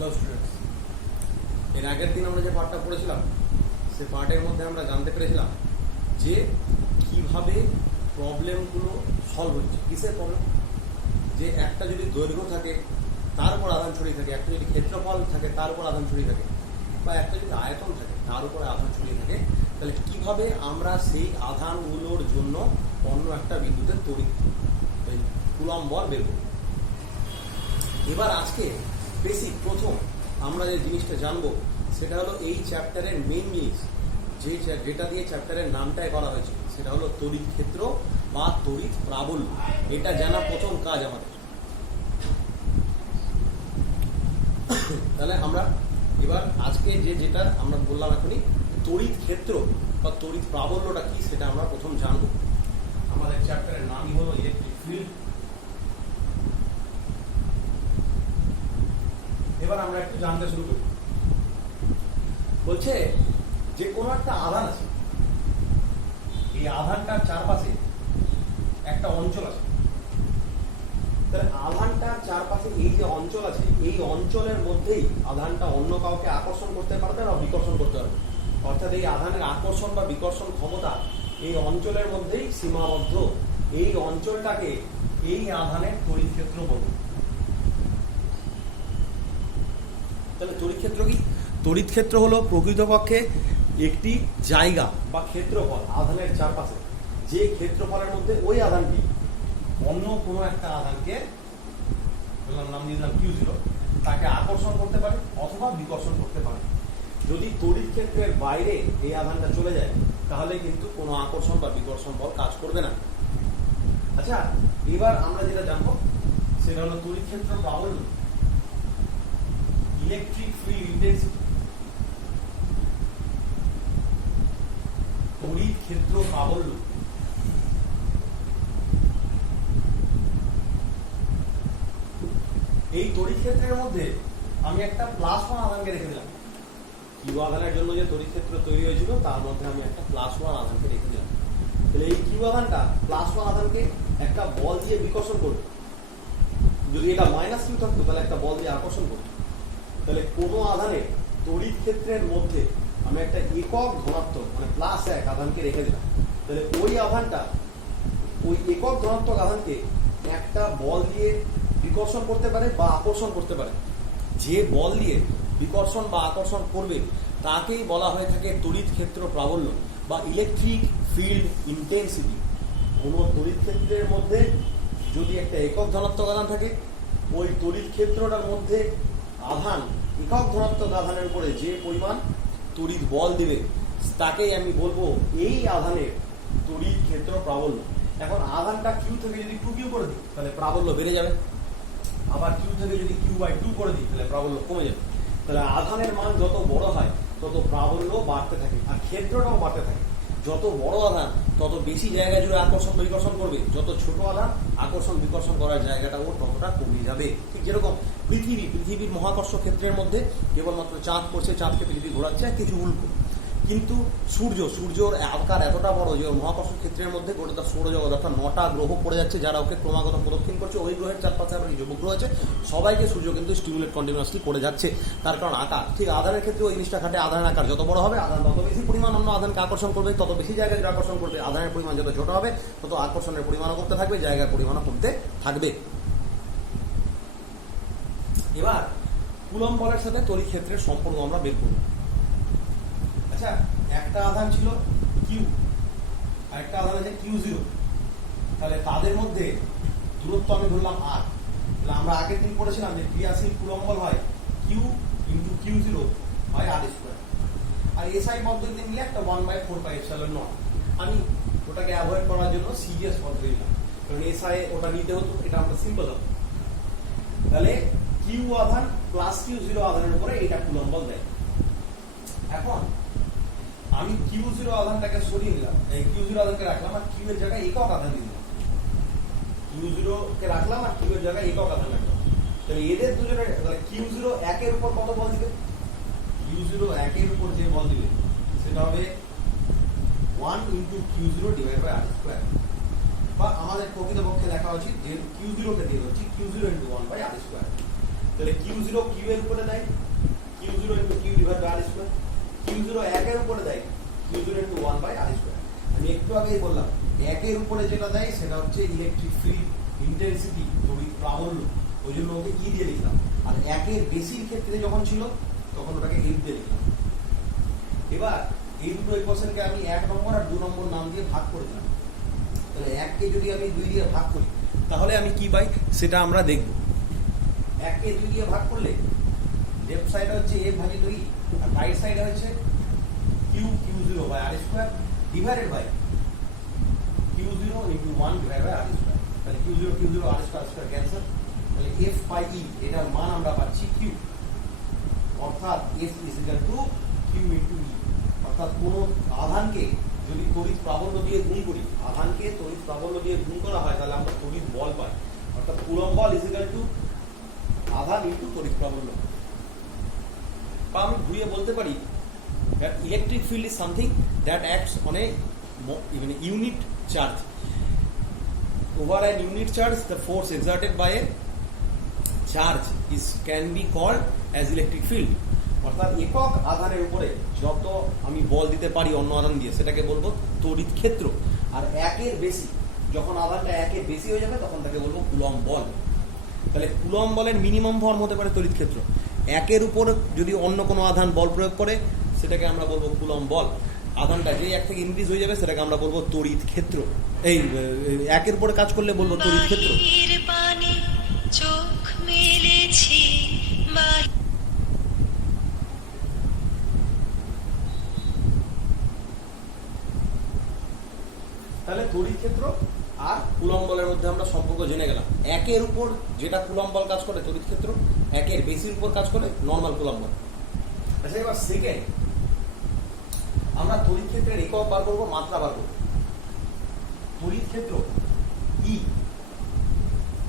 Hello students, এর আগের দিন আমরা যে পার্টটা পড়েছিলাম সে পার্টের মধ্যে আমরা জানতে পেরেছিলাম যে কিভাবে প্রবলেমগুলো সলভ হচ্ছে। কিসের প্রবলেম? যে একটা যদি দৈর্ঘ্য থাকে তার উপর আধান ছড়িয়ে থাকে, একটা যদি ক্ষেত্রফল থাকে তার উপর আধান ছড়িয়ে থাকে, বা একটা যদি আয়তন থাকে তার উপরে আধান ছড়িয়ে থাকে, তাহলে কিভাবে আমরা সেই আধানগুলোর জন্য অন্য একটা বিদ্যুতের তড়িৎ কুলম্ব বল বের করব। এবার আজকে বেসিক প্রথম আমরা যে জিনিসটা জানবো সেটা হলো এই চ্যাপ্টারের মেইন জিনিস, যেটা দিয়ে চ্যাপ্টারের নামটাই করা হয়েছে, সেটা হলো তড়িৎ ক্ষেত্র বা তড়িৎ প্রাবল্য। এটা জানা প্রথম কাজ আমাদের। তাহলে আমরা এবার আজকে যেটা আমরা বললাম এখনই, তড়িৎ ক্ষেত্র বা তড়িৎ প্রাবল্যটা কি সেটা আমরা প্রথম জানবো। আমাদের চ্যাপ্টারের নামই হলো ইলেকট্রিক ফিল্ড। এবার আমরা একটু জানতে শুরু করি। বলছে যে কোনো একটা আধান আছে, এই আধানটার চারপাশে একটা অঞ্চল আছে। তাহলে আধানটার চারপাশে এই যে অঞ্চল আছে, এই অঞ্চলের মধ্যেই আধানটা অন্য কাউকে আকর্ষণ করতে পারবে বা বিকর্ষণ করতে পারবে। অর্থাৎ এই আধানের আকর্ষণ বা বিকর্ষণ ক্ষমতা এই অঞ্চলের মধ্যেই সীমাবদ্ধ। এই অঞ্চলটাকে এই আধানের তড়িৎ ক্ষেত্র বলবে। তাহলে তড়িৎ ক্ষেত্র কি? তড়িৎ ক্ষেত্র হলো প্রকৃতপক্ষে একটি জায়গা বা ক্ষেত্রফল আধানের চারপাশে, যে ক্ষেত্রফলের মধ্যে ওই আধানটি অন্য কোনো একটা আধানকে, নাম দিয়ে দিলাম Q0, তাকে আকর্ষণ করতে পারে অথবা বিকর্ষণ করতে পারে। যদি তড়িৎ ক্ষেত্রের বাইরে এই আধানটা চলে যায় তাহলে কিন্তু কোনো আকর্ষণ বা বিকর্ষণ বল কাজ করবে না। আচ্ছা, এবার আমরা যেটা জানবো সেটা হলো তড়িৎ ক্ষেত্র প্রাবল্য, ইলেকট্রিক ফিল্ড ইন্টেন্সিটি। তড়িৎ ক্ষেত্র প্রাবল্য এই তড়িৎ ক্ষেত্রের মধ্যে আমি একটা +1 আধানকে রেখে দিলাম। কিউ আধানের জন্য যে তড়িৎ ক্ষেত্র তৈরি হয়েছিল তার মধ্যে আমি একটা +1 আধানকে রেখে দিলাম। তাহলে এই কিউ আধানটা +1 আধানকে একটা বল দিয়ে বিকর্ষণ করবে। যদি এটা -Q থাকতো তাহলে একটা বল দিয়ে আকর্ষণ করতো। তাহলে কোনো আধানের তড়িৎ ক্ষেত্রের মধ্যে আমি একটা একক ধনাত্মক মানে +1 আধানকে রেখে দিলাম। তাহলে ওই আধানটা ওই একক ধনাত্মক আধানকে একটা বল দিয়ে বিকর্ষণ করতে পারে বা আকর্ষণ করতে পারে। যে বল দিয়ে বিকর্ষণ বা আকর্ষণ করবে তাকেই বলা হয়ে থাকে তড়িৎ ক্ষেত্র প্রাবল্য বা ইলেকট্রিক ফিল্ড ইন্টেন্সিটি। কোনো তড়িৎ ক্ষেত্রের মধ্যে যদি একটা একক ধনাত্মক আধান থাকে, ওই তড়িৎ ক্ষেত্রটার মধ্যে আধান, একক ধনাত্মক আধানের উপরে যে পরিমাণ তড়িৎ বল দিবে তাকেই আমি বলবো এই আধানের তড়িৎ ক্ষেত্র প্রাবল্য। এখন আধানটা Q থেকে যদি 2Q করে দিই তাহলে প্রাবল্য বেড়ে যাবে, আবার Q থেকে যদি Q/2 করে দিই তাহলে প্রাবল্য কমে যাবে। তাহলে আধানের মান যত বড় হয় তত প্রাবল্য বাড়তে থাকে আর ক্ষেত্রটাও বাড়তে থাকে। যত বড় আধান তত বেশি জায়গা জুড়ে আকর্ষণ বিকর্ষণ করবে, যত ছোট আধান আকর্ষণ বিকর্ষণ করার জায়গাটা ওর ততটা কমে যাবে। ঠিক যেরকম পৃথিবীর মহাকর্ষ ক্ষেত্রের মধ্যে কেবলমাত্র চাঁদ পড়ছে, চাঁদকে পৃথিবী ঘোরাচ্ছে, কিছু উল্টো। কিন্তু সূর্যর আকার এতটা বড় যে মহাকর্ষ ক্ষেত্রের মধ্যে গোটা সৌরজগৎ অর্থাৎ 9টা গ্রহ পড়ে যাচ্ছে, যারা ওকে ক্রমাগত প্রদক্ষিণ করছে। ওই গ্রহের চারপাশে আবার কিছু উপগ্রহ আছে, সবাইকে সূর্য কিন্তু স্টিমুলেট কন্টিনিউয়াসলি করে যাচ্ছে। তার কারণ আকার। ঠিক আধানের ক্ষেত্রে ওই জিনিসটা খাটে। আধানের আকার যত বড় হবে আধান তত বেশি পরিমাণ অন্য আধানকে আকর্ষণ করবে, তত বেশি জায়গায় জুড়ে আকর্ষণ করবে। আধানের পরিমাণ যত ছোট হবে তত আকর্ষণের পরিমাণও কমতে থাকবে, জায়গার পরিমাণও কমতে থাকবে। এবার কুলম্ব বলের সাথে তড়িৎ ক্ষেত্রের সম্পর্ক আমরা বের করব। আচ্ছা, একটা আধান ছিল Q আর একটা আধান আছে Q0। তাহলে তাদের মধ্যে দূরত্ব আমি ধরলাম R। তাহলে আমরা আগের দিন পড়েছিলাম যে ক্রিয়াশীল কুলম্ব বল হয় Q × Q0 হয় R²। আর SI পদ্ধতি নিলে একটা 1/4πε0। আমি ওটাকে অ্যাভয়েড করার জন্য সিজিএস পদ্ধতি নিলাম, কারণ SI ওটা নিতে হতো, এটা আমরা সিম্পল হবে। তাহলে Q আধান +Q0 আধানের উপরে এটা কুলম্ব বল দেয়। এখন আমি Q0 আধানটাকে সরিয়ে দিলাম, এই Q0 আধানকে রাখলাম আর Q এর জায়গায় একক আধান দিলাম। Q0 কে রাখলাম আর Q এর জায়গায় একক আধান রাখলাম। তাহলে এদের দুজনের, তাহলে Q0 একের উপর কত বল দিবে? Q0 একের উপর যে বল দিবে সেটা হবে 1 × Q0 / R²। বা আমাদের প্রকৃতপক্ষে লেখা উচিত যে Q0 কে দিয়ে হচ্ছে Q0 × 1/R²। তাহলে Q0 Q এর উপরে দেয় Q0 into Q divided by R square, Q0 1 এর উপরে দেয় Q0 into 1 by R square। আমি একটু আগেই বললাম 1 এর উপরে যেটা দেয় সেটা হচ্ছে ইলেকট্রিক ফিল্ড ইন্টেন্সিটি, তড়িৎ প্রাবল্য, ওই জন্য ওকে E দিয়ে লিখলাম। আর 1 এর বেশির ক্ষেত্রে যখন ছিল তখন ওটাকে F দিয়ে লিখলাম। এবার এই দুটো ইকুয়েশনকে আমি 1 নম্বর আর 2 নম্বর নাম দিয়ে ভাগ করে দিলাম। তাহলে 1 কে যদি আমি 2 দিয়ে ভাগ করি তাহলে আমি কি পাই সেটা আমরা দেখব। 1 কে 2 দিয়ে ভাগ করলে লেফট সাইডে হচ্ছে F ভাজিত E আর রাইট সাইডে হচ্ছে Q0 by R square divided by Q0 into 1 divided by R square. তাহলে Q0 R স্কয়ার ক্যান্সেল, তাহলে F বাই E এটার মান আমরা পাচ্ছি Q, অর্থাৎ F is equal to Q into E। অর্থাৎ কোন আধানকে যদি তড়িৎ প্রাবল্য দিয়ে গুণ করি, আধানকে তড়িৎ প্রাবল্য দিয়ে গুণ করা হয় তাহলে আমরা তড়িৎ বল পাই, অর্থাৎ coulomb ball is equal to আধান ইনটু তড়িৎ প্রাবল্য। বা আমি ঘুরিয়ে বলতে পারি that electric field is something that acts on a unit charge. Over an unit charge, the force exerted by a charge can be called as electric field. অর্থাৎ একক আধানের উপরে যত আমি বল দিতে পারি অন্য আধান দিয়ে সেটাকে বলবো তড়িৎ ক্ষেত্র। আর 1 এর বেশি, যখন আধানটা 1 এর বেশি হয়ে যাবে তখন তাকে বলবো কুলম্ব বল। তাহলে কুলম্ব বলের মিনিমাম ফর্ম হতে পারে তড়িৎ ক্ষেত্র। 1 এর উপর যদি অন্য কোনো আধান বল প্রয়োগ করে সেটাকে আমরা বলবো কুলম্ব বল। আধানটা যে 1 থেকে ইনক্রিজ হয়ে যাবে সেটাকে আমরা বলবো তড়িৎ ক্ষেত্র। এই 1 এর উপরে কাজ করলে বলবো তড়িৎ ক্ষেত্র। চোখ মেলেছি তাহলে তড়িৎ ক্ষেত্র আর কুলম্ব বলের মধ্যে আমরা সম্পর্ক জেনে গেলাম। 1 এর উপর যেটা কুলম্ব বল কাজ করে তড়িৎ ক্ষেত্র, 1 এর বেশির উপর কাজ করে নরমাল কুলম্ব বল। আচ্ছা, এবার সেকেন্ড আমরা তড়িৎ ক্ষেত্রের একক বার করব, মাত্রা বার করব। তড়িৎ ক্ষেত্র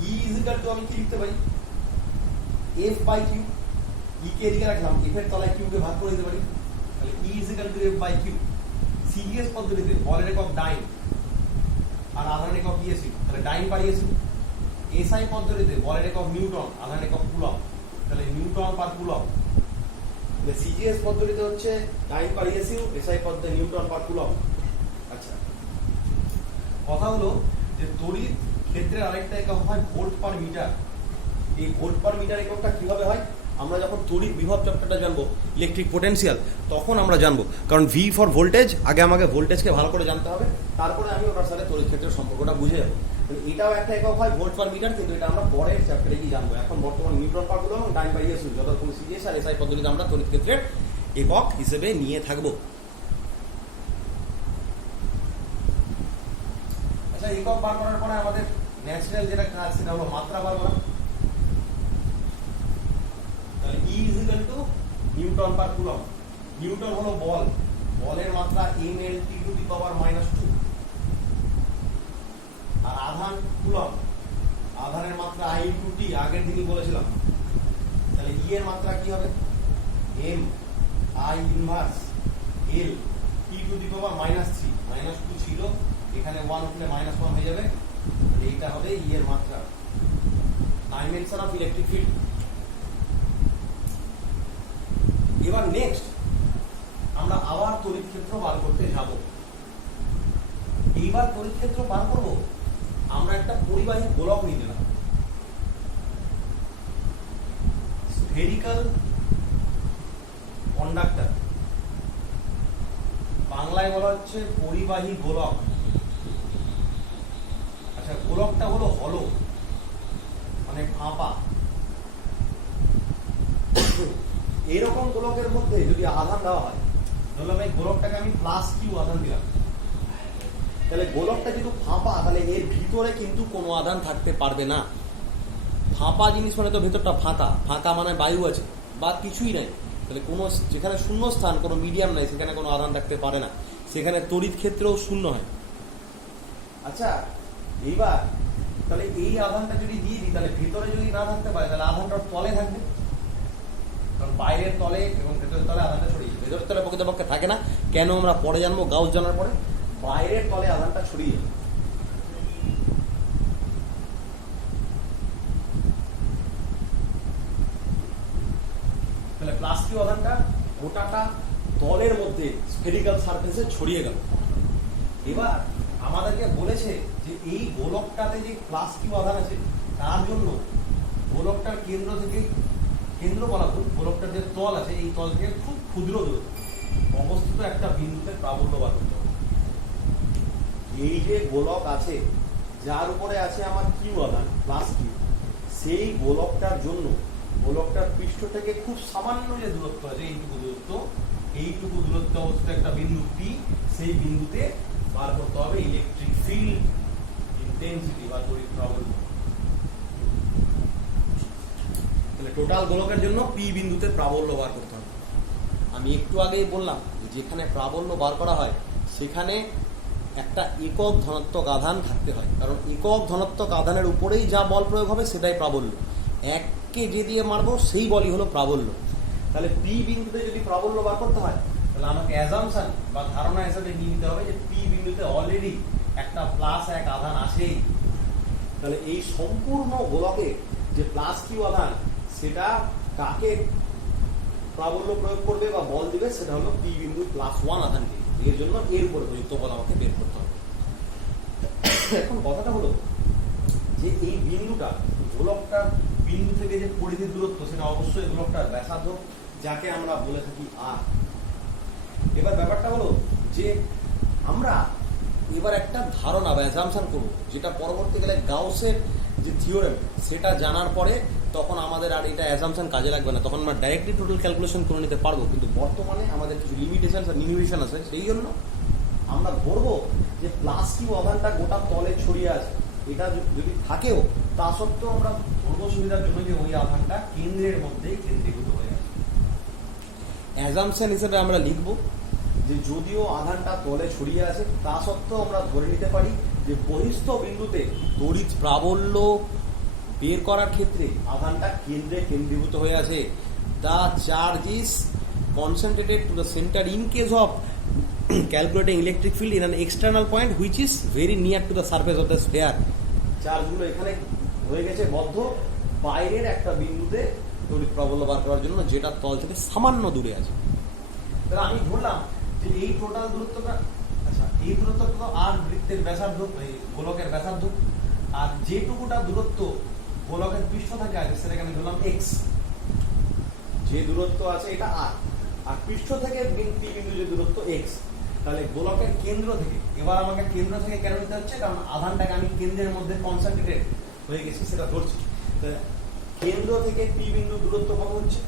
E is equal to আমি কি লিখতে পারি F by Q। E কে এদিকে রাখলাম, F এর তলায় Q কে ভাগ করে দিতে পারি, তাহলে E is equal to F by Q। Serious পদ্ধতিতে বলের একক ডাইন আর আধানের একক ইএসি, তাহলে ডাইন বাই ইএসি। এসআই পদ্ধতিতে বলের একক নিউটন, আধানের একক কুলম্ব, তাহলে নিউটন পার কুলম্ব। সিজিএস পদ্ধতিতে হচ্ছে ডাইন পার ইএসি, এসআই পদ্ধতি নিউটন পার কুলম্ব। আচ্ছা, কথা হলো যে তড়িৎ ক্ষেত্রের আরেকটা একক হয় ভোল্ট পার মিটার। এই ভোল্ট পার মিটার এককটা কিভাবে হয় আমরা যখন তড়িৎ বিভব চ্যাপ্টারটা জানবো, ইলেকট্রিক পোটেনশিয়াল, তখন আমরা জানবো। কারণ ভি ফর ভোল্টেজ, আগে আমাকে ভোল্টেজকে ভালো করে জানতে হবে, তারপরে আমি ওটার সাথে তড়িৎ ক্ষেত্রের সম্পর্কটা বুঝে যাবো। এটাও একটা একক হয় ভোল্ট পার মিটার, কিন্তু এটা আমরা পরের চ্যাপ্টারে গিয়ে জানবো। এখন বর্তমান নিউটন পার কুলম্ব এবং ডাইন বাই ইএসি যতরকম সিজিএস আর এসআই পদ্ধতিতে আমরা তড়িৎ ক্ষেত্রের একক হিসেবে নিয়ে থাকবো। আচ্ছা, একক বার করার পরে আমাদের ন্যাচারাল যেটা কাজ সেটা হলো মাত্রা বার করা। তাহলে E is equal to Newton per coulomb. Newton হলো বল, বলের মাত্রা mLT টু দি পাওয়ার -2। আর আধান কুলম্ব, আধানের মাত্রা I ইনটু T, আগের দিনই বলেছিলাম। তাহলে E এর মাত্রা কি হবে m I inverse L T to the power -3। -2 ছিল, এখানে 1 উঠলে -1 হয়ে যাবে, তাহলে এইটা হবে E এর মাত্রা। Dimension of electric field. এবার নেক্সট আমরা আবার তড়িৎ ক্ষেত্র বার করতে যাব। এইবার তড়িৎ ক্ষেত্র বার করব আমরা একটা পরিবাহী গোলক নিয়ে নিলাম, স্ফেরিক্যাল কন্ডাক্টর, বাংলায় বলা হচ্ছে পরিবাহী গোলক। আচ্ছা, গোলকটা হলো হলো মানে ফাঁপা। এরকম গোলকের মধ্যে যদি আধান দেওয়া হয়, ধরলাম এই গোলকটাকে আমি +Q আধান দিলাম, তাহলে গোলকটা যেহেতু ফাঁপা, তাহলে এর ভিতরে কিন্তু কোনো আধান থাকতে পারবে না। ফাঁপা জিনিস মানে তো ভেতরটা ফাঁকা, ফাঁকা মানে বায়ু আছে বা কিছুই নাই, তাহলে কোনো যেখানে শূন্য স্থান, কোনো মিডিয়াম নাই, সেখানে কোনো আধান থাকতে পারে না, সেখানে তড়িৎ ক্ষেত্রেও শূন্য হয়। আচ্ছা, এইবার তাহলে এই আধানটা যদি দিয়ে দিই, তাহলে ভিতরে যদি না থাকতে পারে তাহলে আধানটার তলে থাকবে, কারণ বাইরের তলে এবং ভেতরের তলে আধানটা ছড়িয়ে যাবে। ভেতরের তলে প্রকৃতপক্ষে থাকে না, কেন আমরা পরে জানবো, গাউস জানার পরে। বাইরের তলে আধানটা ছড়িয়ে যাবে। প্লাস কিউ আধানটা গোটাটা তলের মধ্যে স্ফেরিক্যাল সারফেসে ছড়িয়ে গেল। এবার আমাদেরকে বলেছে যে এই গোলকটাতে যে প্লাস কিউ আধান আছে তার জন্য গোলকটার কেন্দ্র থেকে, কেন্দ্র বলা ভুল, গোলকটার যে তল আছে এই তল থেকে খুব ক্ষুদ্র দূরত্ব অবস্থিত একটা বিন্দুতে প্রাবল্য বার করতে হবে। এই যে গোলক আছে যার উপরে আছে আমার কিউ আধান প্লাস কিউ, সেই গোলকটার জন্য গোলকটার পৃষ্ঠ থেকে খুব সামান্য যে দূরত্ব আছে এইটুকু দূরত্ব অবস্থিত একটা বিন্দু পি, সেই বিন্দুতে বার করতে হবে ইলেকট্রিক ফিল্ড ইন্টেন্সিটি বা তড়িৎ প্রাবল্য। তাহলে টোটাল গোলকের জন্য পি বিন্দুতে প্রাবল্য বার করতে হবে। আমি একটু আগেই বললাম যেখানে প্রাবল্য বার করা হয় সেখানে একটা একক ধনাত্মক আধান থাকতে হয়, কারণ একক ধনাত্মক আধানের উপরেই যা বল প্রয়োগ হবে সেটাই প্রাবল্য। এককে যে দিয়ে মারবো সেই বলই হলো প্রাবল্য। তাহলে পি বিন্দুতে যদি প্রাবল্য বার করতে হয় তাহলে আমাকে অ্যাজাম্পশন বা ধারণা হিসাবে নিয়ে নিতে হবে যে পি বিন্দুতে অলরেডি একটা প্লাস এক আধান আছেই। তাহলে এই সম্পূর্ণ গোলকে যে প্লাস কিউ আধান সেটা কাকে প্রাবল্য প্রয়োগ করবে বা বল দিবে, সেটা হলো পি বিন্দু প্লাস ওয়ান আধানকে। এর জন্য এর উপরে প্রযুক্ত বল আমাকে বের করতে হবে। এখন কথাটা হলো যে এই বিন্দুটা গোলকটার বিন্দু থেকে যে পরিধির দূরত্ব সেটা অবশ্যই গোলকটার ব্যাসার্ধ, যাকে আমরা বলে থাকি আর। এবার ব্যাপারটা হলো যে আমরা এবার একটা ধারণা বা অ্যাজাম্পশন করব, যেটা পরবর্তীকালে গাউসের যে থিওরেম সেটা জানার পরে তখন আমাদের আর এটা অ্যাজাম্পশন কাজে লাগবে না, তখন আমরা ডাইরেক্টলি টোটাল ক্যালকুলেশন করে নিতে পারবো। কিন্তু বর্তমানে আমাদের কিছু লিমিটেশন আর লিমিটেশন আছে, সেই জন্য আমরা ধরবো যে প্লাস কিউ আধানটা গোটা তলে ছড়িয়ে আছে। এটা যদি থাকেও তা সত্ত্বেও আমরা ধরবো সুবিধার জন্য যে ওই আধানটা কেন্দ্রের মধ্যেই কেন্দ্রীভূত হয়ে আছে। অ্যাজাম্পশন হিসেবে আমরা লিখব যে যদিও আধানটা তলে ছড়িয়ে আছে তা সত্ত্বেও আমরা ধরে নিতে পারি যে বহিস্থ বিন্দুতে তড়িৎ প্রাবল্য বের করার ক্ষেত্রে আধানটা কেন্দ্রে কেন্দ্রীভূত হয়ে আছে। The charge is concentrated to the center in case of calculating electric field in an external point which is very near to the surface of the sphere. চার্জগুলো এখানে হয়ে গেছে বদ্ধ বাইরের একটা বিন্দুতে তড়িৎ প্রাবল্য বার করার জন্য, যেটা তল থেকে সামান্য দূরে আছে। তাহলে আমি ধরলাম যে এই টোটাল দূরত্বটা, আচ্ছা এই দূরত্বটা তো আর বৃত্তের ব্যাসার্ধ, গোলকের ব্যাসার্ধ, আর যেটুকুটা দূরত্ব গোলকের পৃষ্ঠ থেকে আছে সেটাকে আমি ধরলাম এক্স। যে দূরত্ব আছে এটা আর পৃষ্ঠ থেকে পি বিন্দু যে দূরত্ব এক্স। তাহলে গোলকের কেন্দ্র থেকে, এবার আমাকে কেন্দ্র থেকে কেন নিতে হচ্ছে, কারণ আধানটাকে আমি কেন্দ্রের মধ্যে কনসেন্ট্রেটেড হয়ে গেছি সেটা ধরছি। কেন্দ্র থেকে পি বিন্দু দূরত্ব কত হচ্ছে,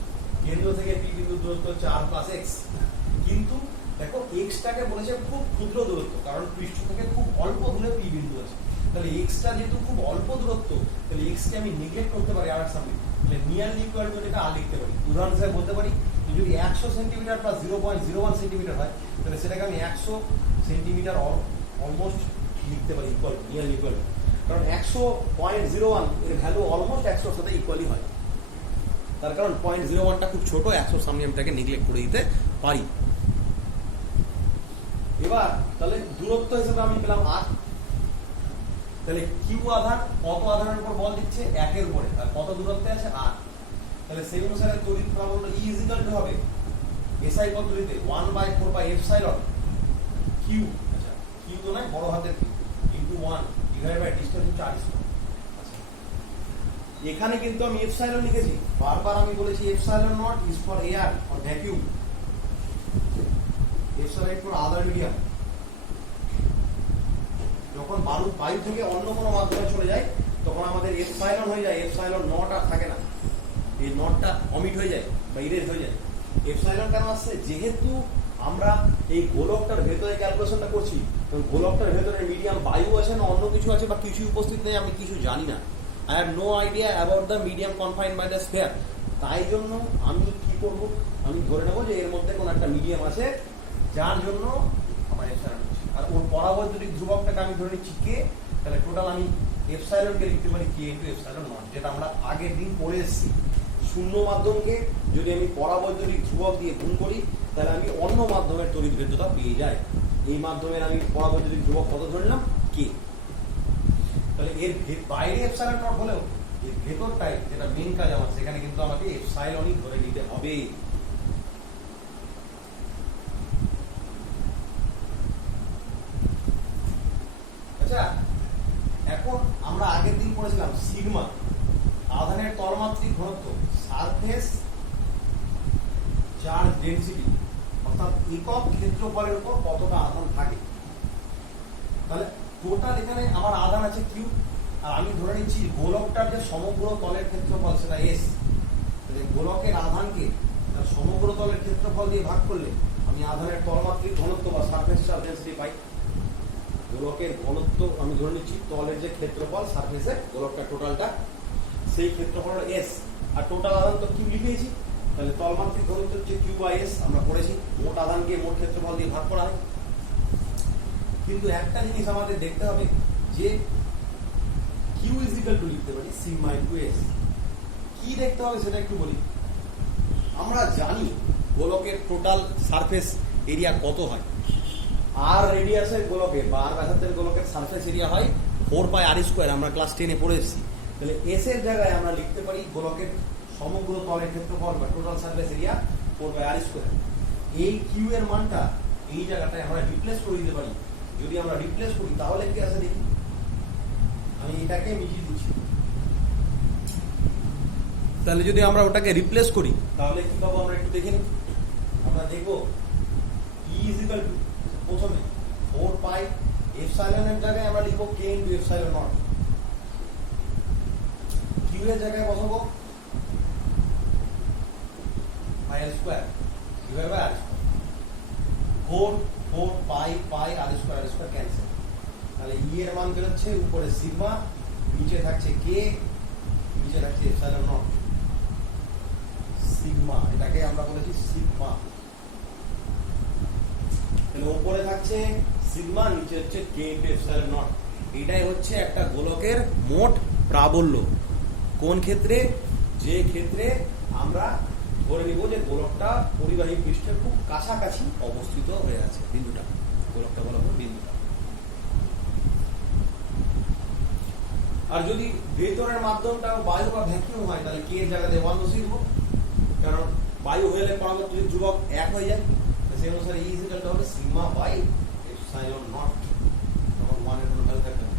কেন্দ্র থেকে পি বিন্দু দূরত্ব হচ্ছে আর প্লাস এক্স। কিন্তু দেখো এক্সটাকে বলেছে খুব ক্ষুদ্র দূরত্ব, কারণ পৃষ্ঠ থেকে খুব অল্প দূরে পি বিন্দু আছে। তাহলে এক্সটা যেহেতু খুব অল্প দূরত্ব, তাহলে এক্সকে আমি নেগলেক্ট করতে পারি আর সামনে, তাহলে নিয়ারলি ইকুয়াল টু এটা আর লিখতে পারি। উদাহরণ হিসেবে বলতে পারি যদি 100 সেন্টিমিটার প্লাস 0.01 সেন্টিমিটার হয় তাহলে সেটাকে আমি 100 সেন্টিমিটার অলমোস্ট লিখতে পারি ইকুয়াল, নিয়ারলি ইকুয়াল। কারণ 100.01 এর ভ্যালু অলমোস্ট 100 সাথে ইকুয়ালি হয়। তার কারণ 0.01টা খুব ছোট, 100 সামনে আমি তাকে নেগলেক্ট করে দিতে পারি। এবার তাহলে দূরত্ব হিসেবে আমি পেলাম আর। তাহলে কিউ আধান কত আধানের উপর বল দিচ্ছে, একের উপরে, আর কত দূরত্বে আছে আর। তাহলে সেই অনুসারে তড়িৎ প্রাবল্য ই ইজ ইকুয়াল টু হবে এসআই পদ্ধতিতে 1/4 কিউ, আচ্ছা কিউ তো নয় বড় হাতের Q, into 1 divide by distance হচ্ছে r²। আচ্ছা এখানে কিন্তু আমি এপসাইলন লিখেছি, বারবার আমি বলেছি epsilon not is for air or vacuum, epsilon for other medium. যখন বায়ু থেকে অন্য কোনো মাধ্যমে চলে যায় তখন আমাদের এপসাইলন হয়ে যায়, এপসাইলন নট আর থাকে না, এই নটটা অমিট হয়ে যায় বা ইরেজ হয়ে যায়। এপসাইলন কেন আসছে, যেহেতু আমরা এই গোলকটার ভেতরে ক্যালকুলেশনটা করছি, গোলকটার ভেতরে মিডিয়াম বায়ু আছে না অন্য কিছু আছে বা কিছু উপস্থিত নেই, আমি কিছু জানি না, I have no idea about the medium confined by the sphere. তাই জন্য আমি কি করব, আমি ধরে নেবো যে এর মধ্যে কোনো একটা মিডিয়াম আছে যার জন্য আমার এপসাইলন হচ্ছে। আর ওর পরাবৈদ্যুতিক ধ্রুবকটাকে আমি ধরে নিচ্ছি কে, তাহলে টোটাল আমি এপসাইলনকে লিখতে পারি কে ইনটু এপসাইলন নট, যেটা আমরা আগের দিন পড়ে এসেছি। শূন্য মাধ্যমকে যদি আমি পরাবৈদ্যুতিক ধ্রুবক দিয়ে গুণ করি তাহলে আমি অন্য মাধ্যমের তড়িৎ ভেদ্যতা পেয়ে যাই। এই মাধ্যমের আমি পরাবৈদ্যুতিক ধ্রুবক কত ধরলাম, কে। তাহলে এর বাইরে এপসাইলন নট হলেও এর ভেতরটাই যেটা মেন কাজ আমার, সেখানে কিন্তু আমাকে এপসাইলনই ধরে নিতে হবে। সিগমা আধানের তলমাত্রিক ঘনত্ব সারফেস চার্জ ডেনসিটি, অর্থাৎ একক ক্ষেত্রফলের উপর কতটা আধান থাকে। তাহলে টোটাল এখানে আমার আধান আছে কিউ, আর আমি ধরে নিচ্ছি গোলকটার যে সমগ্র তলের ক্ষেত্রফল সেটা এস। তাহলে গোলকের আধানকে তার সমগ্র তলের ক্ষেত্রফল দিয়ে ভাগ করলে আমি আধানের তলমাত্রিক ঘনত্ব বা সারফেস চার্জ ডেনসিটি পাই। গোলকের ঘনত্ব আমি ধরে নিচ্ছি তলের যে ক্ষেত্রফল সারফেসের গোলকটা টোটালটা, সেই ক্ষেত্রফল এস, আর টোটাল আধান তো কিউ লিখেছি। তাহলে তলমাত্রিক ঘনত্ব হচ্ছে কিউ বাই এস, আমরা পড়েছি মোট আধানকে মোট ক্ষেত্রফল দিয়ে ভাগ করা হয়। কিন্তু একটা জিনিস আমাদের দেখতে হবে যে কিউ ইজ ইকুয়াল টু লিখতে পারি সিগমা ইনটু এস। কি দেখতে হবে সেটা একটু বলি। আমরা জানি গোলকের টোটাল সারফেস এরিয়া কত হয়, আর রেডিয়াসের গোলকের বা আর ব্যাসার্ধের গোলকের সারফেস এরিয়া হয় 4 পাই আর স্কোয়ার, আমরা ক্লাস 10-এ পড়ে এসেছি। তাহলে এস এর জায়গায় আমরা লিখতে পারি গোলকের সমগ্র তলের ক্ষেত্রফল বা টোটাল সারফেস এরিয়া 4 পাই আর স্কোয়ার। এই কিউ এর মানটা এই জায়গাটায় আমরা রিপ্লেস করে দিতে পারি। যদি আমরা রিপ্লেস করি তাহলে কি আছে দেখি, আমি এটাকে মিটিয়ে দিচ্ছি। তাহলে যদি আমরা ওটাকে রিপ্লেস করি তাহলে কি পাবো আমরা একটু দেখে নিই। আমরা দেখবো E is equal to প্রথমে 4 পাই এপসাইলন এর জায়গায় আমরা লিখবো k into epsilon naught, Q এর জায়গায় বসাবো pi r square divide by r square. 4 pi r square cancel. তাহলে ই এর মান বেরোচ্ছে উপরে সিগমা, নিচে থাকছে কে, নিচে থাকছে এপসাইলন নট সিগমা, এটাকে আমরা বলেছি সিগমা। তাহলে উপরে থাকছে সিগমা, নিচে হচ্ছে কে ইনটু এপসাইলন নট। এটাই হচ্ছে একটা গোলকের মোট প্রাবল্য। কোন ক্ষেত্রে? যে ক্ষেত্রে আমরা ধরে নিব যে গোলকটা পরিবাহী পৃষ্ঠের খুব কাছাকাছি অবস্থিত হয়ে আছে, বিন্দুটা গোলকটা বলা হয় বিন্দুটা। আর যদি ভেতরের মাধ্যমটা বায়ু বা ভ্যাকুয়াম হয় তাহলে কে এর জায়গাতে 1 বসিয়ে দেবো, কারণ বায়ু হলে পরাবর্তী ধ্রুবক 1 হয়ে যায়। সেই অনুসারে ই ইকুয়াল হবে সিগমা বাই এপসাইলন নট, তখন 1 এর কোনো ভ্যালু থাকবে না।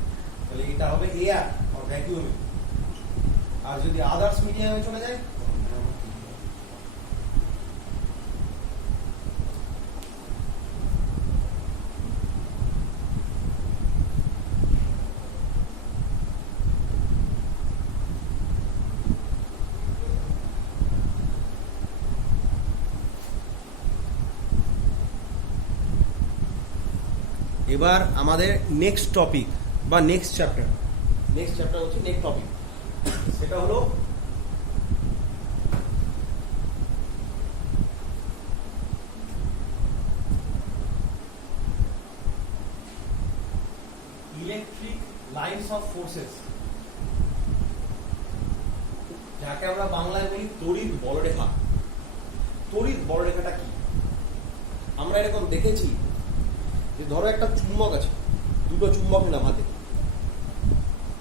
তাহলে এটা হবে এয়ার বা ভ্যাকুয়ামে। আর যদি আদার্স মিডিয়ামে চলে যায় এবার আমাদের নেক্সট টপিক বা নেক্সট চ্যাপ্টার হচ্ছে নেক্সট টপিক, সেটা হলো ইলেকট্রিক লাইনস অফ ফোর্সেস, যাকে আমরা বাংলায় বলি তড়িৎ বলরেখা। তড়িৎ বলরেখাটা কি? আমরা এরকম দেখেছি যে ধরো একটা চুম্বক আছে, দুটো চুম্বক নিলাম হাতে,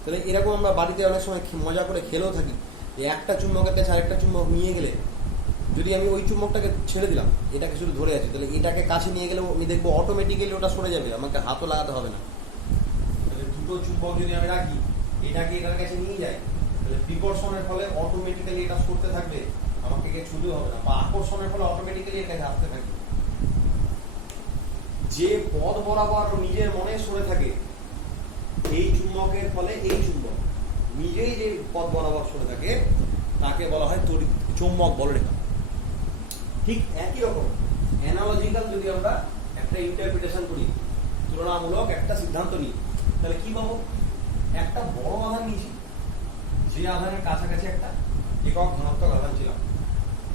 তাহলে এরকম আমরা বাড়িতে অনেক সময় মজা করে খেলেও থাকি যে একটা চুম্বকের কাছে আরেকটা চুম্বক নিয়ে গেলে যদি আমি ওই চুম্বকটাকে ছেড়ে দিলাম, এটাকে শুধু ধরে আছি, তাহলে এটাকে কাছে নিয়ে গেলে আমি দেখবো অটোমেটিক্যালি ওটা সরে যাবে, আমাকে হাতও লাগাতে হবে না। তাহলে দুটো চুম্বক যদি আমি রাখি, এটাকে এটার কাছে নিয়ে যাই, তাহলে বিকর্ষণের ফলে অটোমেটিক্যালি এটা সরতে থাকবে, আমাকে ছুটে হবে না, বা আকর্ষণের ফলে অটোমেটিক্যালি এর কাছে আসতে থাকবে। যে পথ বরাবর নিজের মনে সরে থাকে এই চুম্বকের ফলে এই চুম্বক নিজেই যে পথ বরাবর সরে থাকে তাকে বলা হয় তড়িৎ চৌম্বক বলরেখা। ঠিক একই রকম অ্যানালজিক্যাল যদি আমরা একটা ইন্টারপ্রিটেশন করি, তুলনামূলক একটা সিদ্ধান্ত নিই, তাহলে কি পাবো? একটা বড় আধান নিয়েছি, যে আধানের কাছাকাছি একটা একক ধনাত্মক আধান ছিলাম,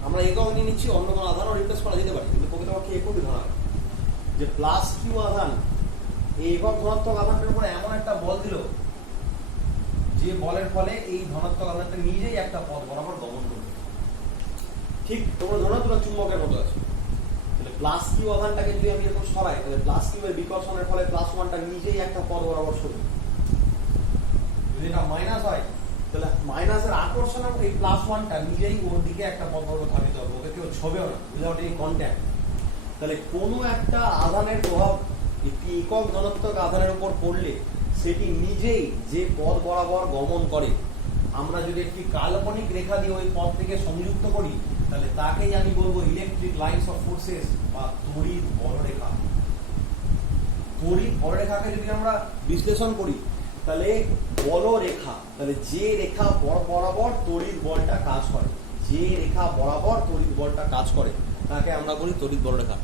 আমরা একক নিয়ে নিচ্ছি, অন্য কোনো আধানও রিপ্লেস করা যেতে পারে, কিন্তু প্রকৃতপক্ষে এককই ধরা হয় যে প্লাস কিউ আধান এই একক ধনাত্মক আধানটার উপরে এমন একটা বল দিল যে বলের ফলে এই ধনাত্মক আধানটা নিজেই একটা পথ বরাবর গমন করবে। ঠিক তোমরা ধরো তোমরা চুম্বকের মতো আছে, তাহলে প্লাস কিউ আধানটাকে যদি আমি এরকম সরাই, তাহলে প্লাস কিউ এর বিকর্ষণের ফলে প্লাস ওয়ানটা নিজেই একটা পথ বরাবর সরবে। যদি এটা মাইনাস হয় তাহলে মাইনাসের আকর্ষণে এই প্লাস ওয়ানটা নিজেই ওর দিকে একটা পথ বরাবর ধাবিত হবে, ওকে কেউ ছবেও না উইদাউট এনি কন্ট্যাক্ট। তাহলে কোনো একটা আধানের প্রভাব একটি একক ধনাত্মক আধানের উপর পড়লে সেটি নিজেই যে পথ বরাবর গমন করে আমরা যদি একটি কাল্পনিক রেখা দিয়ে ওই পথ থেকে সংযুক্ত করি, তাহলে তাকেই আমি বলবো ইলেকট্রিক লাইনস অফ ফোর্সেস বা তড়িৎ বলরেখা। তড়িৎ বলরেখাকে যদি আমরা বিশ্লেষণ করি তাহলে বলরেখা, তাহলে যে রেখা বরাবর তড়িৎ বলটা কাজ করে, যে রেখা বরাবর তড়িৎ বলটা কাজ করে তাকে আমরা বলি তড়িৎ বলরেখা।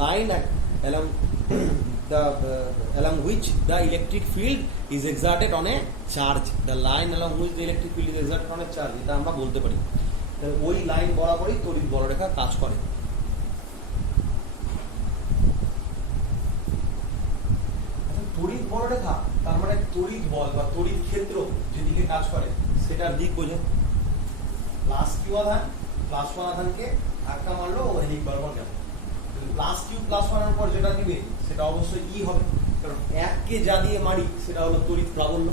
Line along which the electric field is exerted on a charge, the line along which the electric field is exerted on a charge, এটা আমরা বলতে পারি। তাহলে ওই লাইন বরাবরই তড়িৎ বলরেখা কাজ করে। তড়িৎ বলরেখা তার মানে তড়িৎ বল বা তড়িৎ ক্ষেত্র যেদিকে কাজ করে সেটার দিক বোঝে। প্লাস কিউ আধান প্লাস ওয়ান আধানকে ধাক্কা মারলো ও হেলিক বরাবর গেল, প্লাস কিউ প্লাস ওয়ানের উপর যেটা দিবে সেটা অবশ্যই ই হবে, কারণ এককে যা দিয়ে মারি সেটা হলো তড়িৎ প্রাবল্য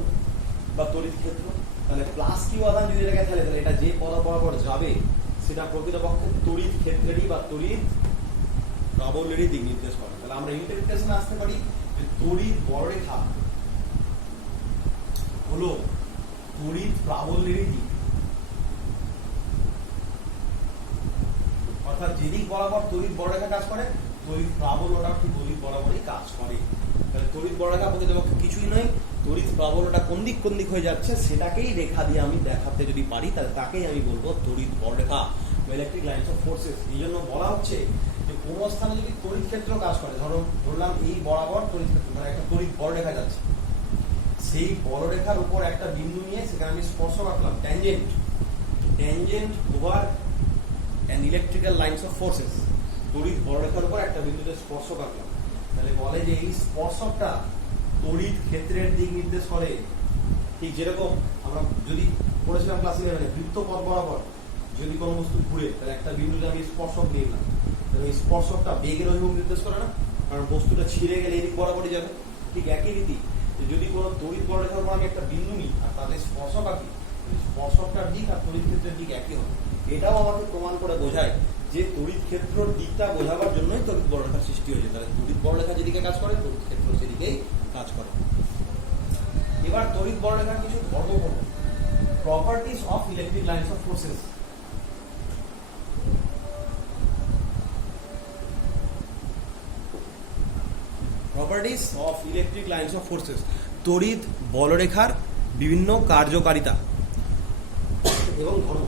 বা তড়িৎ ক্ষেত্র। তাহলে প্লাস কিউ আধান যদি এটাকে ফেলে তাহলে এটা যে পদ বরাবর যাবে সেটা প্রকৃতপক্ষে তড়িৎ ক্ষেত্রেরই বা তড়িৎ প্রাবল্যেরই দিক নির্দেশ করে। তাহলে আমরা ইন্টারপ্রিটেশনে আসতে পারি যে তড়িৎ বলরেখা হলো তড়িৎ প্রাবল্যেরই দিক, অর্থাৎ যেদিক বরাবর তড়িৎ বলরেখা কাজ করে তড়িৎ প্রাবল্যটা ঠিক তড়িৎ বরাবরই কাজ করে। তাহলে তড়িৎ বলরেখা প্রকৃতপক্ষে কিছুই নয়, তড়িৎ প্রাবল্যটা কোন দিক হয়ে যাচ্ছে সেটাকেই রেখা দিয়ে আমি দেখাতে যদি পারি তাহলে তাকেই আমি বলবো তড়িৎ বলরেখা বা ইলেকট্রিক লাইনস অফ ফোর্সেস। এই জন্য বলা হচ্ছে যে কোন স্থানে যদি তড়িৎ ক্ষেত্র কাজ করে, ধরলাম এই বরাবর তড়িৎ ক্ষেত্র মানে একটা তড়িৎ বলরেখা যাচ্ছে, সেই বলরেখার উপর একটা বিন্দু নিয়ে সেখানে আমি স্পর্শ রাখলাম tangent over an electrical lines of forces, তড়িৎ বলরেখার উপর একটা বিন্দুতে স্পর্শক রাখলাম, তাহলে বলে যে এই স্পর্শকটা তড়িৎ ক্ষেত্রের দিক নির্দেশ করে। ঠিক যেরকম আমরা যদি পড়েছিলাম ক্লাস 11 বৃত্তপথ বরাবর যদি কোনো বস্তু ঘুরে তাহলে একটা বিন্দুতে আমি স্পর্শক নিলাম, তাহলে এই স্পর্শকটা বেগের অভিমুখ নির্দেশ করে না, কারণ বস্তুটা ছিঁড়ে গেলে এদিক বরাবরই যাবে। ঠিক একই রীতি যদি কোনো তড়িৎ বলরেখার উপর আমি একটা বিন্দু নিই আর তাদের স্পর্শক আঁকি, স্পর্শকটার দিক আর তড়িৎ ক্ষেত্রের দিক একই হবে। এটাও আমাকে প্রমাণ করে বোঝায় যে তড়িৎ ক্ষেত্রের দিকটা বোঝাবার জন্যই তড়িৎ বলরেখার সৃষ্টি হয়েছে। তাহলে তড়িৎ বলরেখা যেদিকে কাজ করে তড়িৎ ক্ষেত্র সেদিকেই কাজ করে। এবার তড়িৎ বলরেখার কিছু ধর্ম হলো properties of electric lines of forces. Properties of electric lines of forces, তড়িৎ বলরেখার বিভিন্ন কার্যকারিতা এবং ধর্ম।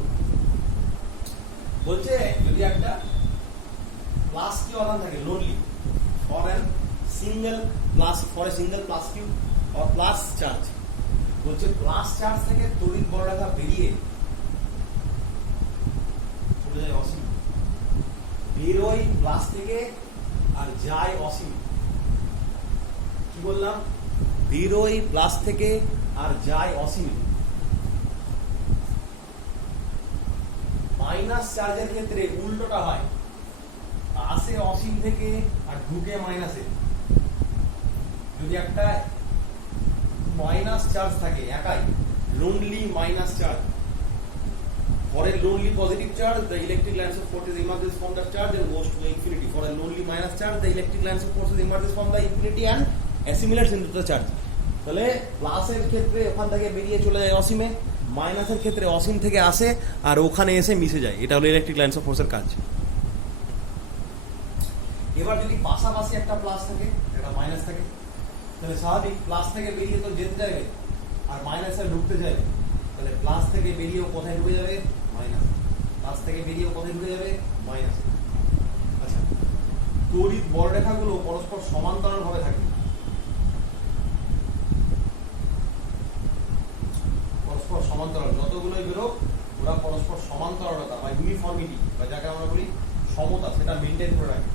বলছে যদি একটা প্লাস কিউ আধান থাকে lonely for a single plus Q or plus charge, বলছে প্লাস চার্জ থেকে তড়িৎ বলরেখা বেরিয়ে চলে যায় অসীম, বেরোয় প্লাস থেকে আর যায় অসীম। কি বললাম? বেরোয় প্লাস থেকে আর যায় অসীম। মাইনাস চার্জের ক্ষেত্রে উল্টোটা হয়, আসে অসীম থেকে আর ঢুকে মাইনাসে। যদি একটা মাইনাস চার্জ থাকে একাই, lonely minus charge, for a lonely positive charge the electric lines of forces emerges from the charge and goes to the infinity, for a lonely minus charge the electric lines of forces emerges from the infinity and assimilates into the charge। তাহলে প্লাসের ক্ষেত্রে ওখান থেকে বেরিয়ে চলে যায় অসীমে, মাইনাসের ক্ষেত্রে অসীম থেকে আসে আর ওখানে এসে মিশে যায়। এটা হলো ইলেকট্রিক লাইনস অফ ফোর্সের কাজ। এবার যদি পাশাপাশি একটা প্লাস থাকে একটা মাইনাস থাকে তাহলে স্বাভাবিক প্লাস থেকে বেরিয়ে তো যেতে যাবে আর মাইনাসে ঢুকতে যাবে, তাহলে প্লাস থেকে বেরিয়েও কোথায় ঢুকে যাবে? মাইনাস। প্লাস থেকে বেরিয়েও কোথায় ঢুকে যাবে? মাইনাস। আচ্ছা, তড়িৎ বলরেখাগুলো পরস্পর সমান্তরাল ভাবে থাকে, পরস্পর সমান্তরাল যতগুলোই বেরো ওরা পরস্পর সমান্তরালতা বা ইউনিফর্মিটি বা যাকে আমরা বলি সমতা সেটা মেনটেন করে রাখে,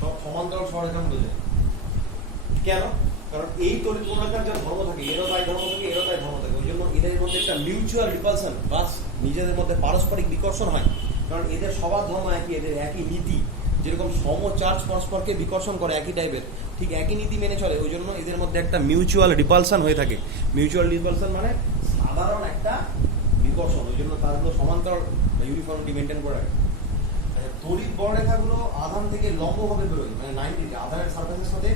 সব সমান্তরাল সরলরেখার মধ্যে যায়। কেন? কারণ এই তড়িৎ বলরেখার যে ধর্ম থাকে এরও তাই ধর্ম থাকে এরও তাই ধর্ম থাকে, ওই জন্য এদের মধ্যে একটা মিউচুয়াল রিপালশন বা নিজেদের মধ্যে পারস্পরিক বিকর্ষণ হয়। কারণ এদের সবার ধর্ম একই, এদের একই নীতি, যেরকম সম চার্জ পরস্পরকে বিকর্ষণ করে একই টাইপের, ঠিক একই নীতি মেনে চলে, ওই জন্য এদের মধ্যে একটা মিউচুয়াল রিপালশন হয়ে থাকে। মিউচুয়াল রিপালশন মানে সাধারণ একটা বিকর্ষণ, ওই জন্য তারগুলো সমান্তরাল বা ইউনিফর্মিটি মেনটেন করে রাখে। তড়িৎ বলরেখাগুলো আধান থেকে লম্বভাবে বেরোয়, মানে 90 ডিগ্রি, আধানের সারফেসের সাথে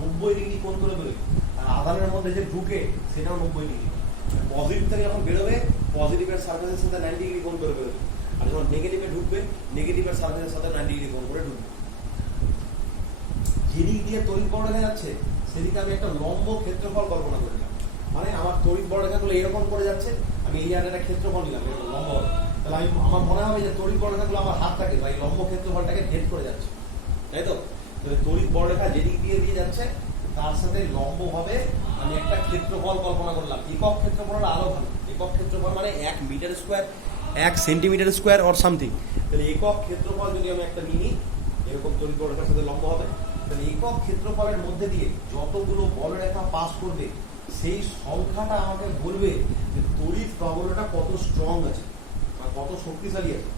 90 ডিগ্রি কোণ করে বেরোয়, আর আধানের মধ্যে যে ঢুকে সেটাও 90 ডিগ্রি। পজিটিভ থেকে যখন বেরোবে পজিটিভের সারফেসের সাথে 90 ডিগ্রি কোণ করে বেরোবে, আর যখন নেগেটিভে ঢুকবে নেগেটিভের সারফেসের সাথে 90 ডিগ্রি কোণ করে ঢুকবে। যেদিক দিয়ে তড়িৎ বলরেখা যাচ্ছে সেদিকে আমি একটা লম্ব ক্ষেত্রফল কল্পনা করলাম, মানে আমার তড়িৎ বলরেখাগুলো এরকম করে যাচ্ছে, আমি এই জায়গায় একটা ক্ষেত্রফল নিলাম এরকম লম্ব, তাহলে আমি আমার মনে হবে যে তড়িৎ বলরেখাগুলো আমার হাতটাকে বা এই লম্ব ক্ষেত্রফলটাকে ভেদ করে যাচ্ছে, তাই তো? তড়িৎ বলরেখা যেদিক দিয়ে দিয়ে যাচ্ছে তার সাথে লম্ব ভাবে আমি একটা ক্ষেত্রফল কল্পনা করলাম। একক ক্ষেত্রফল আরো ভালো, একক ক্ষেত্রফল মানে 1 metre square 1 centimetre square or something. তাহলে একক ক্ষেত্রফল যদি আমি একটা নিই এরকম তড়িৎ বলরেখার সাথে লম্ব হবে, তাহলে একক ক্ষেত্রফলের মধ্যে দিয়ে যতগুলো বলরেখা পাস করবে সেই সংখ্যাটা আমাকে বলবে যে তড়িৎ প্রবলতা কত স্ট্রং আছে বা কত শক্তিশালী আছে,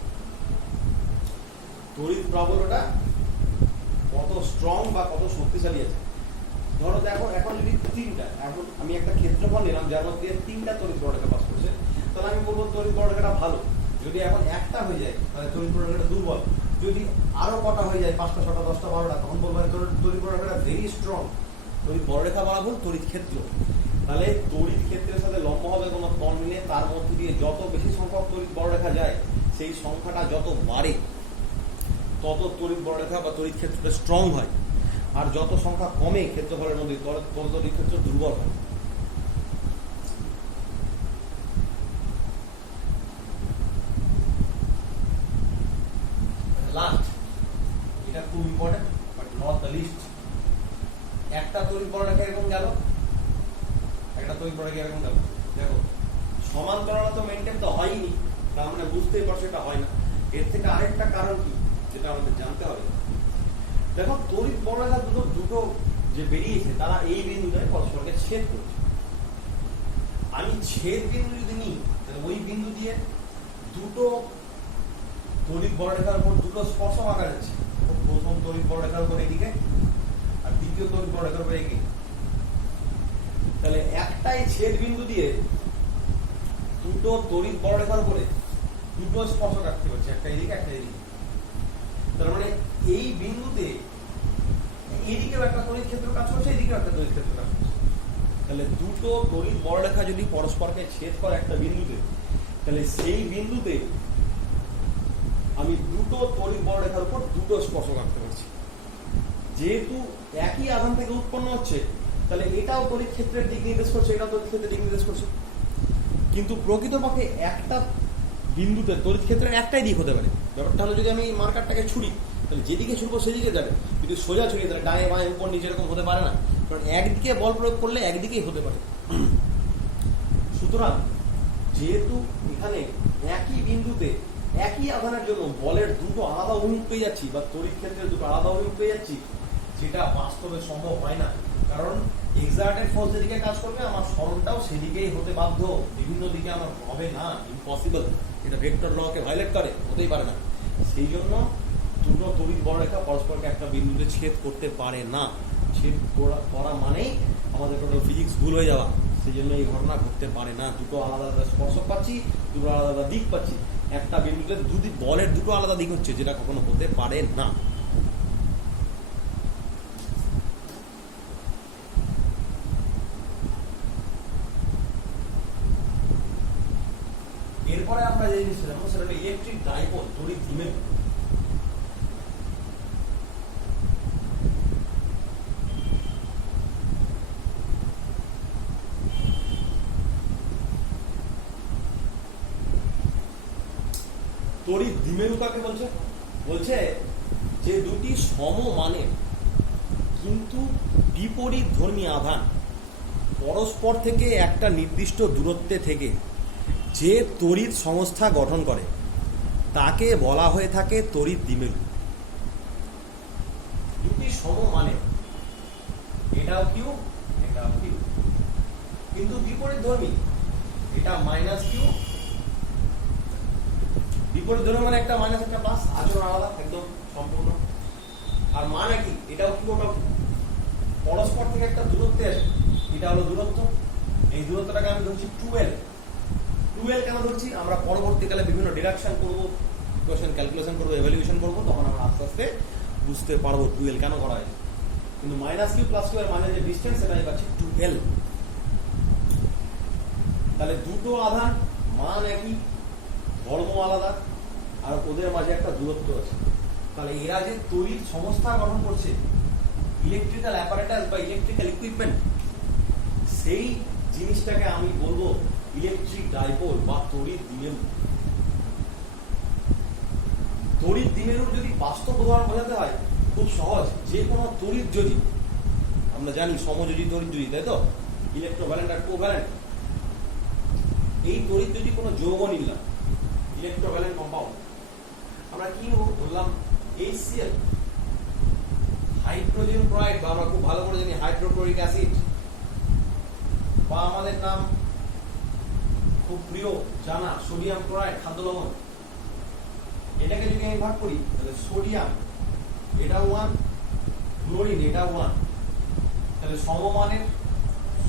তড়িৎ প্রবলতা কত স্ট্রং বা কত শক্তিশালী আছে। ধরো দেখো এখন যদি তিনটা, এখন আমি একটা ক্ষেত্রফল নিলাম যার মধ্যে তিনটা তড়িৎ বলরেখা পাস করছে, তাহলে আমি বলবো তড়িৎ বলরেখাটা ভালো। যদি এখন একটা হয়ে যায় তাহলে তড়িৎ বলরেখাটা দুর্বল। যদি আরো কটা হয়ে যায় 5টা 6টা 10টা 12টা তখন বলবো তড়িৎ বলরেখাটা ভেরি স্ট্রং। তড়িৎ বলরেখা বলা ভুল, তড়িৎ ক্ষেত্র। তাহলে তড়িৎ ক্ষেত্রের সাথে লম্ব হবে কোনো তল মিলে, তার মধ্যে দিয়ে যত বেশি সংখ্যক তড়িৎ বলরেখা যায় সেই সংখ্যাটা যত বাড়ে তত তড়িৎ বলরেখা বা তড়িৎ ক্ষেত্রটা স্ট্রং হয়, আর যত সংখ্যা কমে ক্ষেত্রফলের মধ্যে তত তড়িৎ ক্ষেত্র দুর্বল হয়। লাস্ট, এটা খুব important but not the least. একটা তড়িৎ বলরেখা এরকম গেল, একটা তড়িৎ বলরেখা এরকম গেল, দেখো সমান্তরালতা তো মেনটেন তো হয়নি, তার মানে বুঝতেই পারছো এটা হয় না। এর থেকে আরেকটা কারণ কি যেটা আমাদের জানতে হবে, দেখো তড়িৎ বলরেখা দুটো যে বেরিয়েছে তারা এই বিন্দুটায় পরস্পরকে ছেদ করছে। আমি ছেদ বিন্দু যদি নিই তাহলে ওই বিন্দু দিয়ে দুটো তড়িৎ বলরেখার উপর দুটো স্পর্শক আঁকা যাচ্ছে, প্রথম তড়িৎ বলরেখার উপর এদিকে আর দ্বিতীয় তড়িৎ বলরেখার উপর এদিকে। তাহলে একটাই ছেদ বিন্দু দিয়ে দুটো তড়িৎ বলরেখার উপরে দুটো স্পর্শক আঁকতে পারছি, একটা এদিকে একটা এদিকে। তার মানে এই বিন্দুতে এদিকেও একটা তড়িৎ ক্ষেত্র কাজ করছে, এদিকেও একটা তড়িৎ ক্ষেত্র কাজ করছে। তাহলে দুটো তড়িৎ বলরেখা যদি পরস্পরকে ছেদ করে একটা বিন্দুতে, তাহলে সেই বিন্দুতে আমি দুটো তড়িৎ বলরেখার উপর দুটো স্পর্শক আঁকতে পারছি। যেহেতু একই আধান থেকে উৎপন্ন হচ্ছে তাহলে এটাও তড়িৎ ক্ষেত্রের দিক নির্দেশ করছে, এটাও তড়িৎ ক্ষেত্রের দিক নির্দেশ করছে। কিন্তু প্রকৃতপক্ষে একটা বিন্দুতে তড়িৎ ক্ষেত্রের একটাই দিক হতে পারে। ব্যাপারটা হলো যদি আমি মার্কারটাকে ছুড়ি তাহলে যেদিকে ছুড়বো সেদিকে যাবে, যদি সোজা ছুড়ি তাহলে ডানে বাঁয়ে উপর নিচে এরকম হতে পারে না, কারণ একদিকে বল প্রয়োগ করলে একদিকেই হতে পারে। সুতরাং যেহেতু এখানে একই বিন্দুতে একই আধানের জন্য বলের দুটো আলাদা অভিমুখ পেয়ে যাচ্ছি বা তড়িৎ ক্ষেত্রের দুটো আলাদা অভিমুখ পেয়ে যাচ্ছি, যেটা বাস্তবে সম্ভব হয় না, কারণ এক্সার্টেড ফোর্স যেদিকে কাজ করবে আমার সরণটাও সেদিকেই হতে বাধ্য, বিভিন্ন দিকে আমার হবে না, ইম্পসিবল। এটা ভেক্টর লকে ভায়োলেট করে, হতেই পারে না। সেই জন্য দুটো তড়িৎ বলরেখা পরস্পরকে একটা বিন্দুতে ছেদ করতে পারে না। ছেদ করা মানেই আমাদের টোটাল ফিজিক্স ভুল হয়ে যাওয়া। সেই জন্য এই ঘটনা ঘটতে পারে না। দুটো আলাদা আলাদা স্পর্শক পাচ্ছি, দুটো আলাদা আলাদা দিক পাচ্ছি, একটা বিন্দুতে বলের দুটো আলাদা দিক হচ্ছে, যেটা কখনো হতে পারে না। এরপরে আমরা যে জিনিসটা জানবো সেটা হলো ইলেকট্রিক ডাইপোল, তড়িৎ দ্বিমেরু। তড়িৎ দ্বিমেরু কাকে বলছে? বলছে যে দুটি সমমানের কিন্তু বিপরীত ধর্মী আধান পরস্পর থেকে একটা নির্দিষ্ট দূরত্বে থেকে যে তড়িৎ সংস্থা গঠন করে তাকে বলা হয়ে থাকে তড়িৎ দ্বিমেরু। দুটি সমমানের, এটাও কিউ এটাও কিউ, কিন্তু বিপরীত ধর্মী, এটা মাইনাস কিউ, বিপরীত ধর্মী মানে একটা মাইনাস একটা প্লাস, আচরণ আলাদা একদম সম্পূর্ণ। আর মানে কি, এটাও কি ওটাও কি, পরস্পর থেকে একটা দূরত্বে আসে, এটা হলো দূরত্ব। এই দূরত্বটাকে আমি ধরছি 2L। 2L কেন ধরছি? আমরা পরবর্তীকালে বিভিন্ন ডিডাকশন করবো, কোশ্চেন ক্যালকুলেশন করবো, এভালুয়েশন করবো, তখন আমরা আস্তে আস্তে বুঝতে পারবো 2L কেন করা হয়েছে। কিন্তু মাইনাস কিউ প্লাস কিউ এর মানে যে ডিস্টেন্স, সেটা আমি পাচ্ছি 2L। তাহলে দুটো আধান মান একই, ধর্ম আলাদা, আর ওদের মাঝে একটা দূরত্ব আছে। তাহলে এরা যে তড়িৎ সংস্থা গঠন করছে, ইলেকট্রিক্যাল অ্যাপারেটাস বা ইলেকট্রিক্যাল ইকুইপমেন্ট, সেই জিনিসটাকে আমি বলবো ইলেকট্রিক ডাইপোল বা তড়িৎ দ্বিমেরু। তড়িৎ দ্বিমেরুর যদি বাস্তব উদাহরণ বোঝাতে হয় খুব সহজ, যে কোনো তড়িৎ যদি, আমরা জানি সমযোজী তড়িৎ যদি, তাই তো, ইলেকট্রোভ্যালেন্ট আর কোভ্যালেন্ট, এই তড়িৎ যদি কোনো যৌগ নিলাম, ইলেকট্রোভ্যালেন্ট কম্পাউন্ড, আমরা কি বললাম, HCl, হাইড্রোজেন ক্লোরাইড, বা আমরা খুব ভালো করে জানি হাইড্রোক্লোরিক অ্যাসিড, বা আমাদের নাম খুব প্রিয় জানা সোডিয়াম ক্লোরাইড, খাদ্য লবণ। এটাকে যদি আমি ভাগ করি তাহলে সোডিয়াম এটা 1, ক্লোরিন এটা 1, তাহলে সমমানের,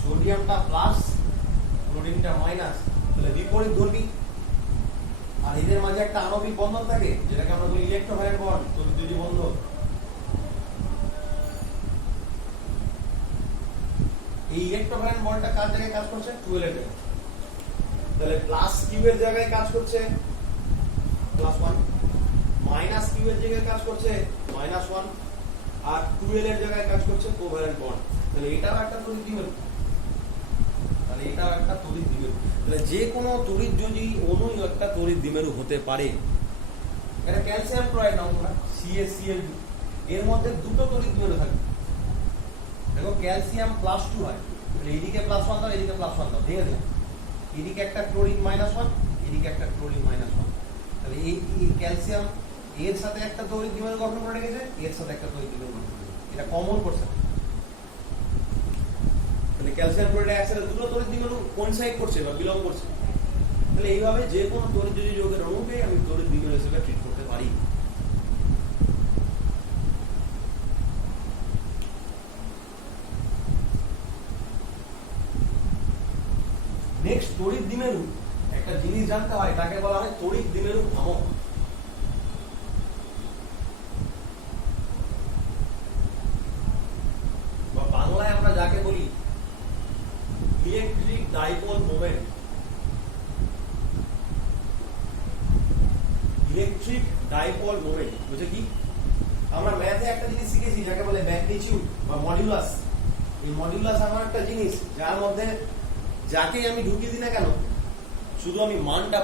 সোডিয়ামটা প্লাস ক্লোরিনটা মাইনাস, তাহলে বিপরীত ধর্মী। আর এদের মাঝে একটা আণবিক বন্ধন থাকে যেটাকে আমরা বলি ইলেকট্রোভ্যালেন্ট বন্ড, তড়িৎদ্বৈধী বন্ধন। এই ইলেকট্রোভ্যালেন্ট বন্ডটা কার জায়গায় কাজ করছে? 12 এর। তাহলে প্লাস কিউ এর জায়গায় কাজ করছে +1, মাইনাস কিউ এর জায়গায় কাজ করছে -1, আর 12 এর জায়গায় কাজ করছে কোভ্যালেন্ট বন্ড। তাহলে এটাও একটা তড়িৎ দ্বিমেরু। তাহলে যে কোনো তড়িৎযোজী অণু একটা তড়িৎ দ্বিমেরু হতে পারে। এটা ক্যালসিয়াম ক্লোরাইড নাও তোমরা, CaCl, এর মধ্যে দুটো তড়িৎ দ্বিমেরু থাকে। দেখো ক্যালসিয়াম +2 হয়, তাহলে এদিকে +1 দাও, এদিকে +1 দাও, ঠিক আছে? এদিকে একটা ক্লোরিন -1, এদিকে একটা ক্লোরিন -1। তাহলে এই ক্যালসিয়াম এর সাথে একটা তড়িৎ দ্বিমেরু গঠন করে রেখেছে, এর সাথে একটা তড়িৎ দ্বিমেরু গঠন করে রেখেছে। এটা কমন করছে। তাহলে ক্যালসিয়াম ক্লোরাইড একসাথে দুটো তড়িৎ দ্বিমেরু কোইনসাইড করছে বা বিলং করছে। তাহলে এইভাবে যে কোনো তড়িৎযোজী যৌগের অণুকে আমি তড়িৎ দ্বিমেরু হিসেবে ট্রিট করতে পারি। নেক্সট, তড়িৎ দ্বিমেরু একটা জিনিস জানতে হয়, তাকে বলা হয় তড়িৎ দ্বিমেরু ভ্রামক। বা বাংলায় আমরা যাকে বলি electric dipole moment. Electric dipole moment বুঝে কি? আমরা ম্যাথে একটা জিনিস শিখেছি যাকে বলে ম্যাগনিটিউড বা মডিউলাস। এই মডিউলাস এমন একটা জিনিস যার মধ্যে যাকে আমি ঢুকিয়ে দিই না কেন, শুধু আমি মানটা